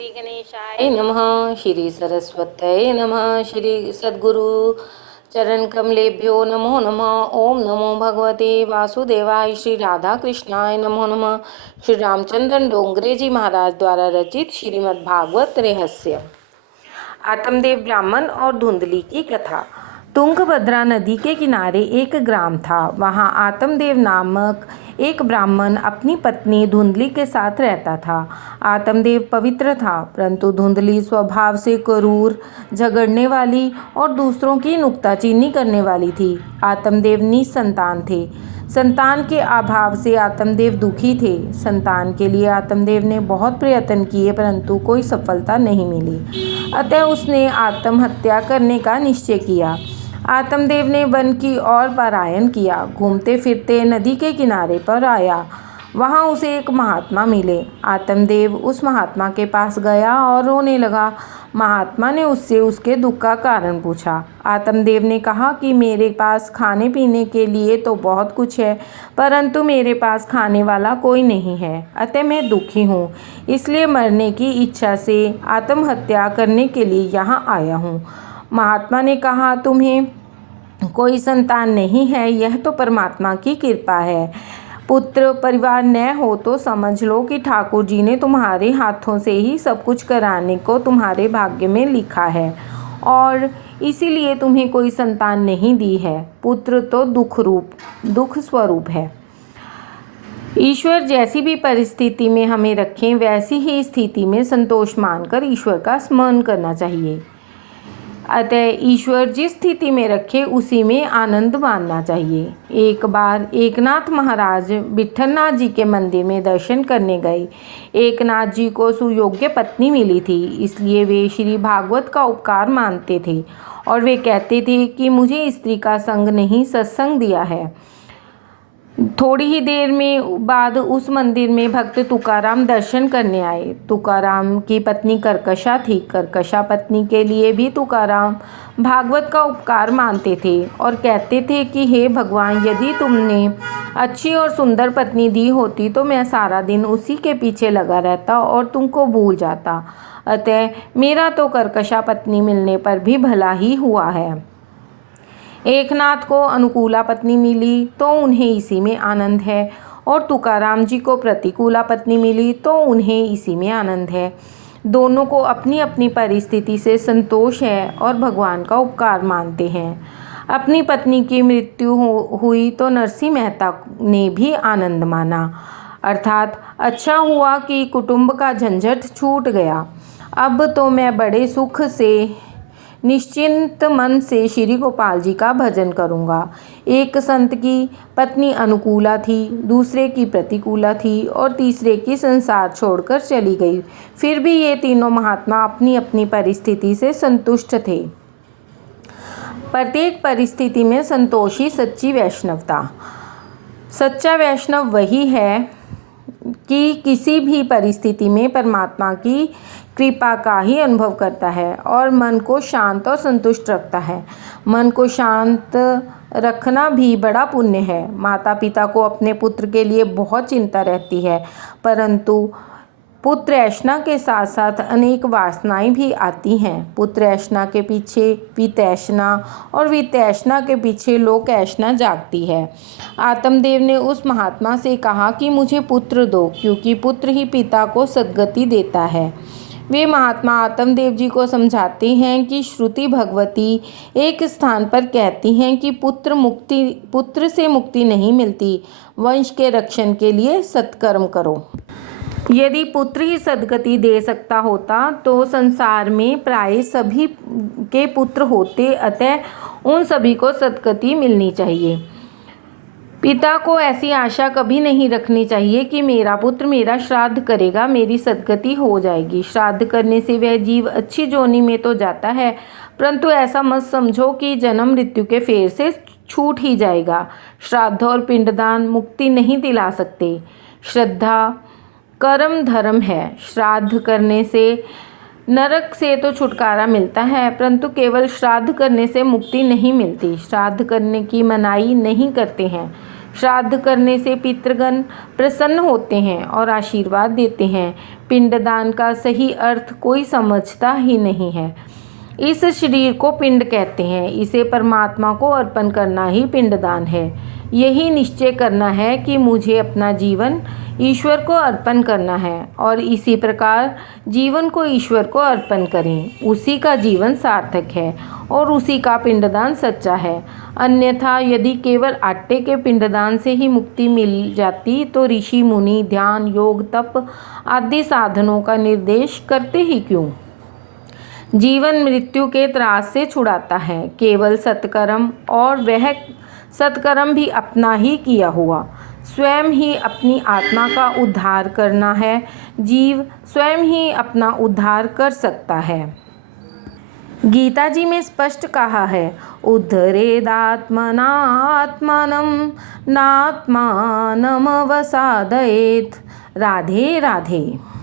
श्री गणेशाय नमः। श्री सरस्वत्यै नमः। श्री सद्गुरु चरण कमलेभ्यो नमो नमः। ओम नमो भगवते वासुदेवाय। श्री राधा कृष्णाय नमो नमः। श्री रामचंद्र डोंगरे जी महाराज द्वारा रचित श्रीमद् भागवत रहस्य। आत्मदेव ब्राह्मण और धुंधली की कथा। तुंगभद्रा नदी के किनारे एक ग्राम था। वहाँ आत्मदेव नामक एक ब्राह्मण अपनी पत्नी धुंधली के साथ रहता था। आत्मदेव पवित्र था, परंतु धुंधली स्वभाव से क्रूर, झगड़ने वाली और दूसरों की नुक्ताचीनी करने वाली थी। आत्मदेव निसंतान थे। संतान के अभाव से आत्मदेव दुखी थे। संतान के लिए आत्मदेव ने बहुत प्रयत्न किए, परंतु कोई सफलता नहीं मिली। अतः उसने आत्महत्या करने का निश्चय किया। आत्मदेव ने वन की ओर पलायन किया। घूमते फिरते नदी के किनारे पर आया। वहाँ उसे एक महात्मा मिले। आत्मदेव उस महात्मा के पास गया और रोने लगा। महात्मा ने उससे उसके दुख का कारण पूछा। आत्मदेव ने कहा कि मेरे पास खाने पीने के लिए तो बहुत कुछ है, परंतु मेरे पास खाने वाला कोई नहीं है। अतः मैं दुखी हूँ, इसलिए मरने की इच्छा से आत्महत्या करने के लिए यहाँ आया हूँ। महात्मा ने कहा, तुम्हें कोई संतान नहीं है, यह तो परमात्मा की कृपा है। पुत्र परिवार न हो तो समझ लो कि ठाकुर जी ने तुम्हारे हाथों से ही सब कुछ कराने को तुम्हारे भाग्य में लिखा है और इसीलिए तुम्हें कोई संतान नहीं दी है। पुत्र तो दुख स्वरूप है। ईश्वर जैसी भी परिस्थिति में हमें रखें, वैसी ही स्थिति में संतोष मानकर ईश्वर का स्मरण करना चाहिए। अतः ईश्वर जिस स्थिति में रखे उसी में आनंद मानना चाहिए। एक बार एकनाथ महाराज विट्ठलनाथ जी के मंदिर में दर्शन करने गए। एकनाथ जी को सुयोग्य पत्नी मिली थी, इसलिए वे श्री भागवत का उपकार मानते थे और वे कहते थे कि मुझे स्त्री का संग नहीं सत्संग दिया है। थोड़ी ही देर में बाद उस मंदिर में भक्त तुकाराम दर्शन करने आए। तुकाराम की पत्नी कर्कशा थी। कर्कशा पत्नी के लिए भी तुकाराम भागवत का उपकार मानते थे और कहते थे कि हे भगवान, यदि तुमने अच्छी और सुंदर पत्नी दी होती तो मैं सारा दिन उसी के पीछे लगा रहता और तुमको भूल जाता। अतः मेरा तो कर्कशा पत्नी मिलने पर भी भला ही हुआ है। एकनाथ को अनुकूला पत्नी मिली तो उन्हें इसी में आनंद है और तुकाराम जी को प्रतिकूला पत्नी मिली तो उन्हें इसी में आनंद है। दोनों को अपनी अपनी परिस्थिति से संतोष है और भगवान का उपकार मानते हैं। अपनी पत्नी की मृत्यु हुई तो नरसिंह मेहता ने भी आनंद माना, अर्थात अच्छा हुआ कि कुटुंब का झंझट छूट गया। अब तो मैं बड़े सुख से निश्चिंत मन से श्री गोपाल जी का भजन करूँगा। एक संत की पत्नी अनुकूला थी, दूसरे की प्रतिकूला थी और तीसरे की संसार छोड़कर चली गई। फिर भी ये तीनों महात्मा अपनी अपनी परिस्थिति से संतुष्ट थे। प्रत्येक परिस्थिति में संतोषी सच्ची वैष्णवता। सच्चा वैष्णव वही है कि किसी भी परिस्थिति में परमात्मा की कृपा का ही अनुभव करता है और मन को शांत और संतुष्ट रखता है। मन को शांत रखना भी बड़ा पुण्य है। माता पिता को अपने पुत्र के लिए बहुत चिंता रहती है, परंतु पुत्र ऐष्णा के साथ साथ अनेक वासनाएं भी आती हैं। पुत्र ऐष्णा के पीछे वितैष्णा और वितैष्णा के पीछे लोक ऐष्णा जागती है। आत्मदेव ने उस महात्मा से कहा कि मुझे पुत्र दो, क्योंकि पुत्र ही पिता को सद्गति देता है। वे महात्मा आत्मदेव जी को समझाते हैं कि श्रुति भगवती एक स्थान पर कहती हैं कि पुत्र से मुक्ति नहीं मिलती, वंश के रक्षण के लिए सत्कर्म करो। यदि पुत्र ही सद्गति दे सकता होता तो संसार में प्राय सभी के पुत्र होते, अतः उन सभी को सद्गति मिलनी चाहिए। पिता को ऐसी आशा कभी नहीं रखनी चाहिए कि मेरा पुत्र मेरा श्राद्ध करेगा, मेरी सद्गति हो जाएगी। श्राद्ध करने से वह जीव अच्छी जोनी में तो जाता है, परंतु ऐसा मत समझो कि जन्म मृत्यु के फेर से छूट ही जाएगा। श्राद्ध और पिंडदान मुक्ति नहीं दिला सकते। श्रद्धा कर्म धर्म है। श्राद्ध करने से नरक से तो छुटकारा मिलता है, परंतु केवल श्राद्ध करने से मुक्ति नहीं मिलती। श्राद्ध करने की मनाही नहीं करते हैं। श्राद्ध करने से पितृगण प्रसन्न होते हैं और आशीर्वाद देते हैं। पिंडदान का सही अर्थ कोई समझता ही नहीं है। इस शरीर को पिंड कहते हैं, इसे परमात्मा को अर्पण करना ही पिंडदान है। यही निश्चय करना है कि मुझे अपना जीवन ईश्वर को अर्पण करना है और इसी प्रकार जीवन को ईश्वर को अर्पण करें। उसी का जीवन सार्थक है और उसी का पिंडदान सच्चा है। अन्यथा यदि केवल आटे के पिंडदान से ही मुक्ति मिल जाती तो ऋषि मुनि ध्यान योग तप आदि साधनों का निर्देश करते ही क्यों। जीवन मृत्यु के त्रास से छुड़ाता है केवल सत्कर्म, और वह सत्कर्म भी अपना ही किया हुआ। स्वयं ही अपनी आत्मा का उद्धार करना है। जीव स्वयं ही अपना उद्धार कर सकता है। गीता जी में स्पष्ट कहा है, उद्धरेदात्मनात्मानं नात्मानमवसादयेत्। राधे राधे।